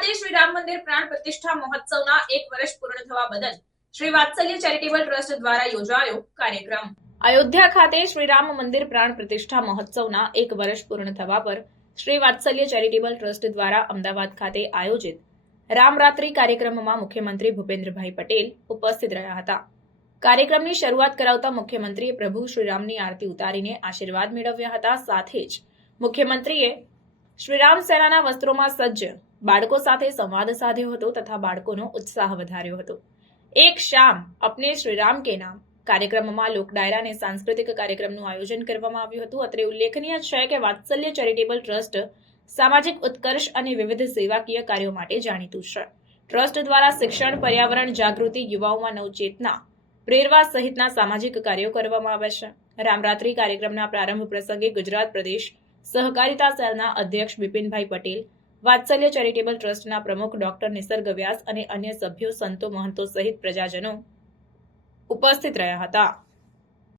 ખાતે શ્રી રામ મંદિર પ્રાણ પ્રતિષ્ઠા મહોત્સવના એક વર્ષ પૂર્ણ થવા બદલ શ્રી વાત્સલ્ય ચેરિટેબલ ટ્રસ્ટ દ્વારા યોજાયો કાર્યક્રમ. અયોધ્યા ખાતે શ્રી રામ મંદિર પ્રાણ પ્રતિષ્ઠા મહોત્સવના એક વર્ષ પૂર્ણ થવા પર શ્રી વાત્સલ્ય ચેરિટેબલ ટ્રસ્ટ દ્વારા અમદાવાદ ખાતે આયોજિત રામરાત્રી કાર્યક્રમમાં મુખ્યમંત્રી ભૂપેન્દ્રભાઈ પટેલ ઉપસ્થિત રહ્યા હતા. કાર્યક્રમની શરૂઆત કરાવતા મુખ્યમંત્રીએ પ્રભુ શ્રીરામની આરતી ઉતારીને આશીર્વાદ મેળવ્યા હતા. સાથે જ મુખ્યમંત્રીએ શ્રીરામ સેનાના વસ્ત્રોમાં સજ્જ બાળકો સાથે સંવાદ સાધ્યો હતો તથા બાળકોનો ઉત્સાહ વધાર્યો હતો. એક શામ અપને શ્રીરામ કે નામ. કાર્યક્રમમાં લોક ડાયરા અને સાંસ્કૃતિક કાર્યક્રમનું આયોજન કરવામાં આવ્યું હતું. અત્રે ઉલ્લેખનીય છે કે વાત્સલ્ય ચેરિટેબલ ટ્રસ્ટ સામાજિક ઉત્કર્ષ અને વિવિધ સેવાકીય કાર્યો માટે જાણીતું છે. ટ્રસ્ટ દ્વારા શિક્ષણ, પર્યાવરણ, જાગૃતિ, યુવાઓમાં નવચેતના, પ્રેરવા સહિતના સામાજિક કાર્યો કરવામાં આવે છે. રામરાત્રી કાર્યક્રમના પ્રારંભ પ્રસંગે ગુજરાત પ્રદેશ સહકારિતા સેલના અધ્યક્ષ બિપિનભાઈ પટેલ વાત્સલ્ય ચેરિટેબલ ટ્રસ્ટના પ્રમુખ ડોક્ટર નિસર્ગ વ્યાસ અને અન્ય સભ્યો સંતો મહંતો સહિત પ્રજાજનો ઉપસ્થિત રહ્યા હતા.